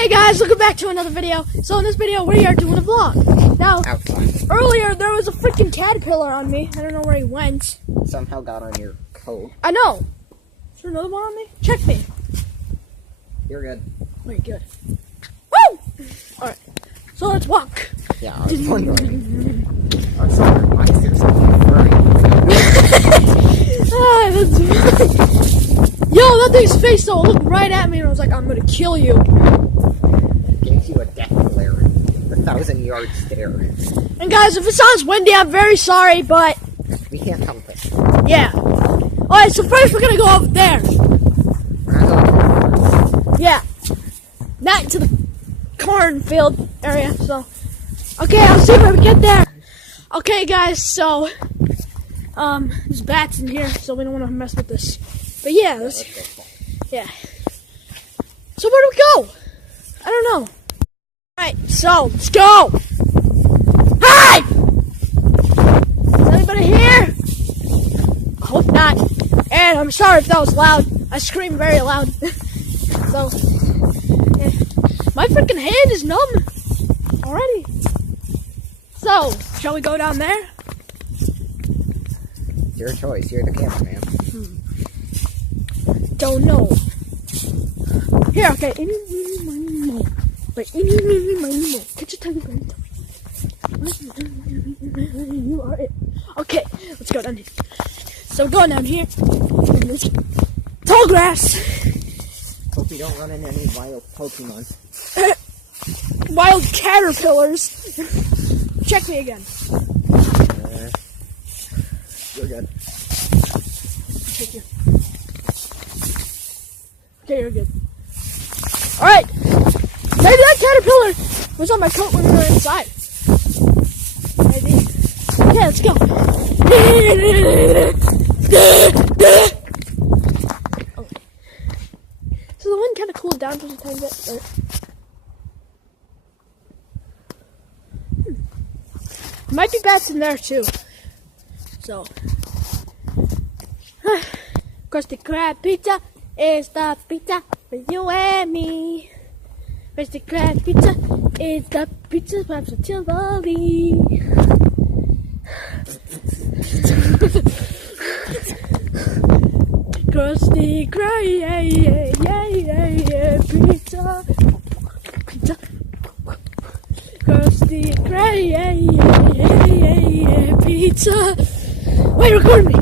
Hey guys, welcome back to another video. So in this video, we are doing a vlog. Now, earlier there was a freaking caterpillar on me. I don't know where he went. Somehow got on your coat. I know. Is there another one on me? Check me. You're good. Wait, good. Woo! Alright, so let's walk. Yeah, I was wondering. I was wondering why is there something furry? Yo, that thing's face though looked right at me and I was like, I'm gonna kill you. Gives you a death glare. A 1,000-yard stare. And guys, if it sounds windy, I'm very sorry, but We can't help it. yeah. Alright, so first we're gonna go over there. We're not going to Yeah. Not into the cornfield area, so. Okay, I'll see when we get there. Okay, guys, so, there's bats in here, so we don't want to mess with this. But yeah, let's yeah. So where do we go? I don't know. Alright, so, let's go! Hi! Is anybody here? I hope not. And I'm sorry if that was loud. I screamed very loud. So, yeah. My freaking hand is numb already. So, shall we go down there? Your choice. You're the cameraman. Don't know. Here, okay. Wait, get your tongue. You are it. Okay, let's go down here. So we're going down here. And there's tall grass. Hope you don't run into any wild Pokemon. Wild caterpillars. Check me again. You're good. Thank you. Okay, you're good. Alright. Maybe that caterpillar was on my coat when we were inside. Maybe. Okay, let's go. Okay. So the wind kind of cooled down just a tiny bit. Right? Might be bats in there too. So, Krusty Krab pizza is the pizza for you and me. Krusty Krab pizza is the pizza pops with chili. Krusty Krab, yeah, pizza, pizza. Krusty Krab, yeah, pizza. Wait, record me.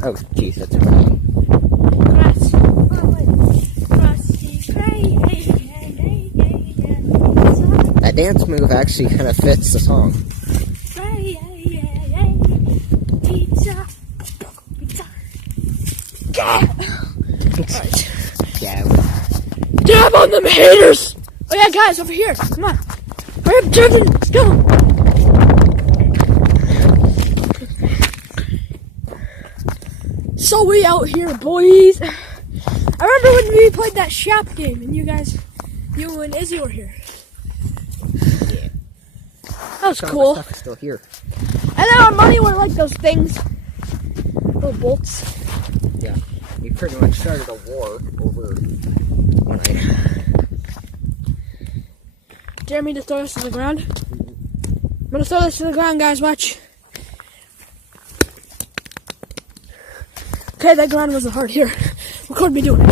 Oh, jeez, that's annoying. Grass. Oh, wait. Krusty Krab, pizza. That dance move actually kind of fits the song. Pizza. Pizza. Alright. Yeah. Dab on them haters! Oh yeah, guys, over here. Come on. Hurry up, Jordan. Let's go. So we out here, boys. I remember when we played that shop game and you and Izzy were here. Yeah. That was Some cool. of my stuff is still here. And then our money were like those things. Little bolts. Yeah. We pretty much started a war over one item. Dare me to throw this to the ground? I'm gonna throw this to the ground, guys. Watch. Okay, that ground wasn't hard. Here, record me doing it.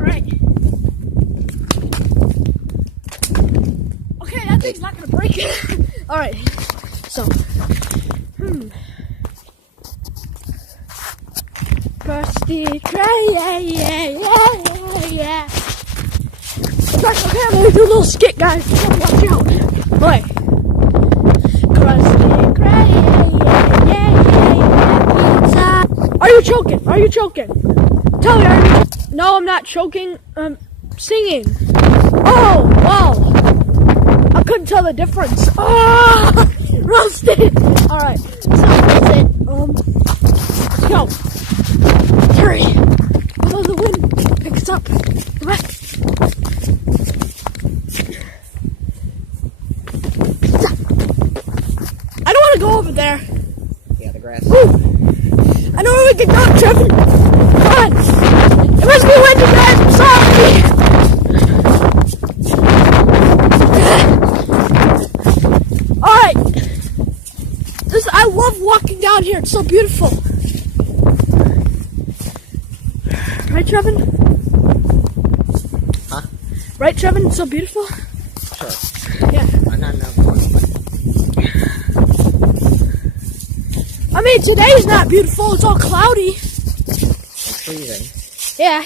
Alright. Okay, that thing's not gonna break it. Alright. So. Krusty Krab, yeah. Okay, I'm gonna do a little skit, guys. Watch out. Boy. Krusty Krab, yeah, pizza. Are you choking? Are you choking? Tell me, are you? No, I'm not choking. I'm singing. Oh, wow. I couldn't tell the difference. Oh, roasted. Alright, so that's it. Let's go. Hurry. Although the wind picks up. Come on. I don't want to go over there. Yeah, the grass. Woo. I know where we can go, Trevor. Come on. here. It's so beautiful. Right, Trevin? Huh? Right, Trevin? It's so beautiful. Sure. Yeah. I'm not enough fun, but I mean, today's not beautiful. It's all cloudy. it's freezing. Yeah.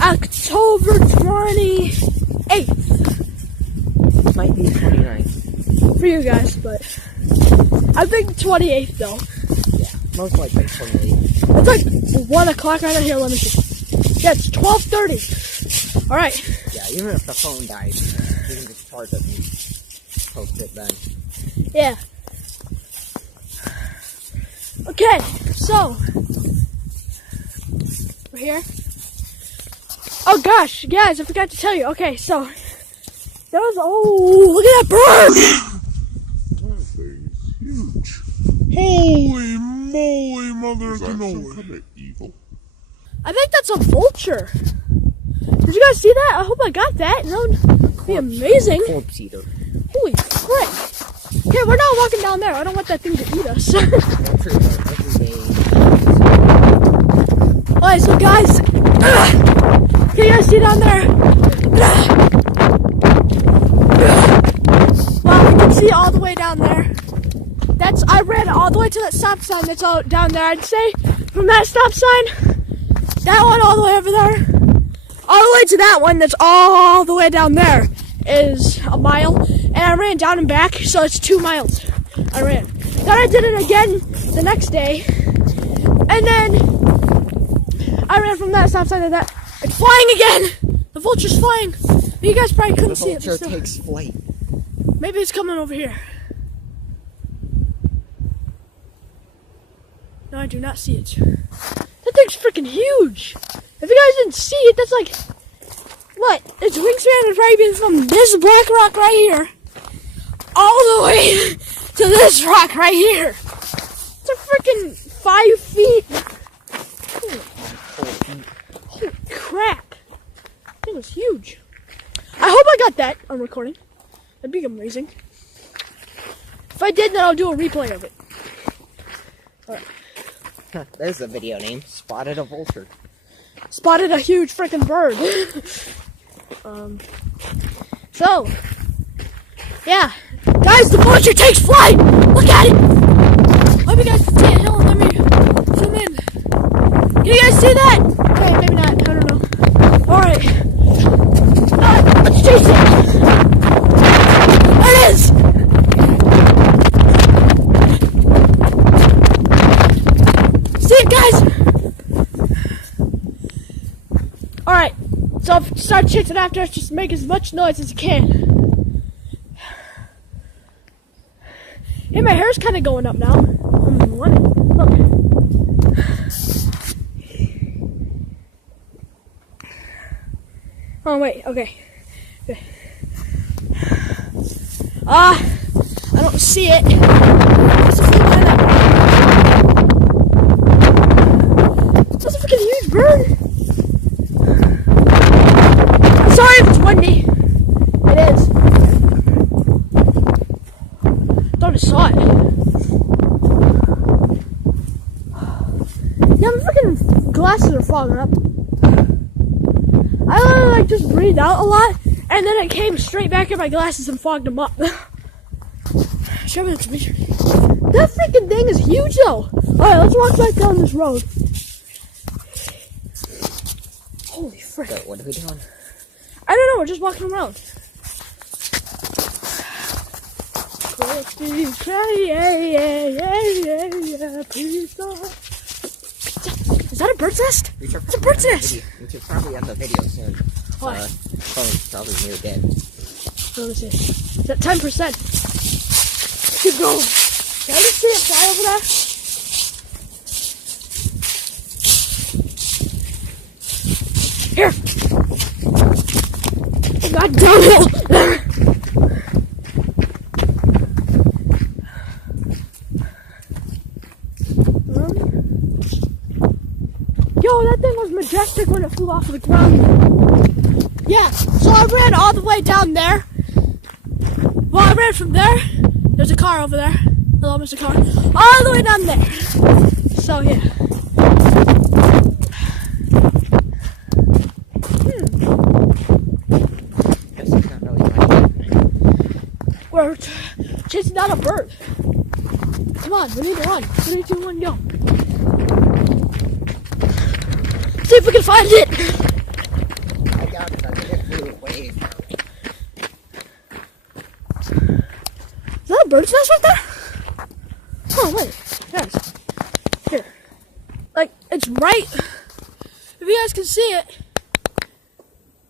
October 28th. Might be 29th. For you guys, but I think 28th though. Yeah, most likely 28th. It's like 1 o'clock right here. Let me see. Yeah, it's 12:30. All right. Yeah, even if the phone dies, you can just charge it and post it then. Yeah. Okay, so we're here. Oh gosh, guys, I forgot to tell you. Okay, so that was look at that bird! That thing's huge. Holy moly, mother of cannoli. Kind of evil. I think that's a vulture. Did you guys see that? I hope I got that. That would be amazing. Corpse eater. Holy frick! Okay, we're not walking down there. I don't want that thing to eat us. Vultures are everyday. Alright, so guys, can you guys see down there? Wow, we can see all the way down there. I ran all the way to that stop sign that's all down there. I'd say from that stop sign, that one all the way over there, all the way to that one that's all the way down there is a mile. And I ran down and back, so it's 2 miles I ran. Then I did it again the next day. And then I ran from that stop sign to that. It's flying again! The vulture's flying. You guys probably couldn't see it. The vulture takes flight. Maybe it's coming over here. No, I do not see it. That thing's freaking huge. If you guys didn't see it, that's like, what? Its wingspan has probably been from this black rock right here all the way to this rock right here. It's a freaking 5 feet. Holy crap. That thing was huge. I hope I got that on recording. That'd be amazing. If I did, then I'll do a replay of it. Alright. There's the video name. Spotted a vulture. Spotted a huge freaking bird. So, yeah. Guys, the vulture takes flight! Look at it! Hope you guys can see it. Hold on, let me zoom in. Can you guys see that? Okay, maybe not. I don't know. Alright. Let's chase it! There it is! See it, guys? Alright. So, if you start chasing after us, just make as much noise as you can. Hey, my hair's kind of going up now. Look. Oh, wait, okay. I don't see it. It's a That's a freaking huge bird. I'm sorry if it's windy. It is. Thought I saw it. Yeah, my freaking glasses are fogging up. I literally just breathed out a lot, and then it came straight back in my glasses and fogged them up. Show me that picture. That freaking thing is huge, though. All right, let's walk back down this road. Holy frick! So, what are we doing? I don't know. We're just walking around. Please stop. Is that a bird's nest? It's a bird's nest. We should probably end the video soon. Why? Phone's probably near dead. Let me see. Is that 10%? Keep going. Can I just see it fly over there? Here. Oh, God, downhill. Yo, that thing was majestic when it flew off of the ground. Yeah, so I ran all the way down there. Well, I ran from there. There's a car over there. Hello, Mr. Car. All the way down there. So, yeah. Guess he's not really like that. We're chasing down a bird. Come on, we need to run. 3, 2, 1, go. See if we can find it. I doubt it. I think it flew away. Is that a bird's nest right there? Oh, wait. Guys. Here. Like, it's right. If you guys can see it.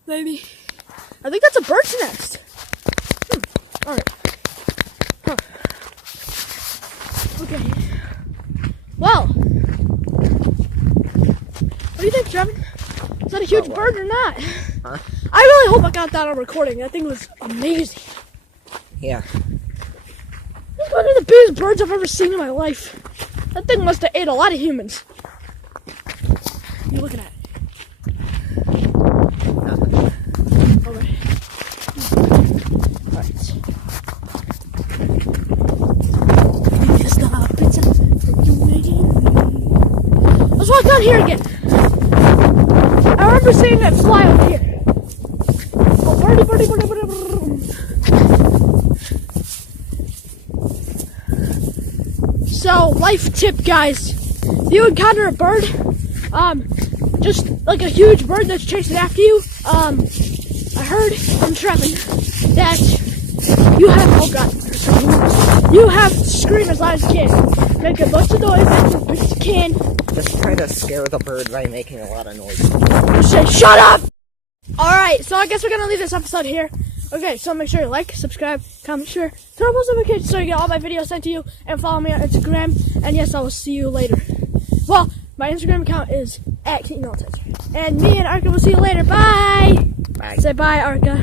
Maybe. I think that's a bird's nest. Alright. Huh. Okay. Well. What do you think, Trevor? Is that a huge bird or not? Huh? I really hope I got that on recording. That thing was amazing. Yeah. It's one of the biggest birds I've ever seen in my life. That thing must have ate a lot of humans. You looking at it? Alright. Let's walk down here again. I remember seeing that fly over here. Oh, birdie, birdie, birdie, birdie, birdie. So, life tip, guys. If you encounter a bird, just like a huge bird that's chasing after you, I heard from Trevin that you have to scream as loud as you can. Make a bunch of noise as big as you can. Just try to scare the bird by making a lot of noise. Just say, shut up! Alright, so I guess we're gonna leave this episode here. Okay, so make sure you like, subscribe, comment, share, turn on post notifications so you get all my videos sent to you, and follow me on Instagram. And yes, I will see you later. Well, my Instagram account is @KeatonAllTouch. And me and Arca will see you later. Bye! Bye. Say bye, Arca.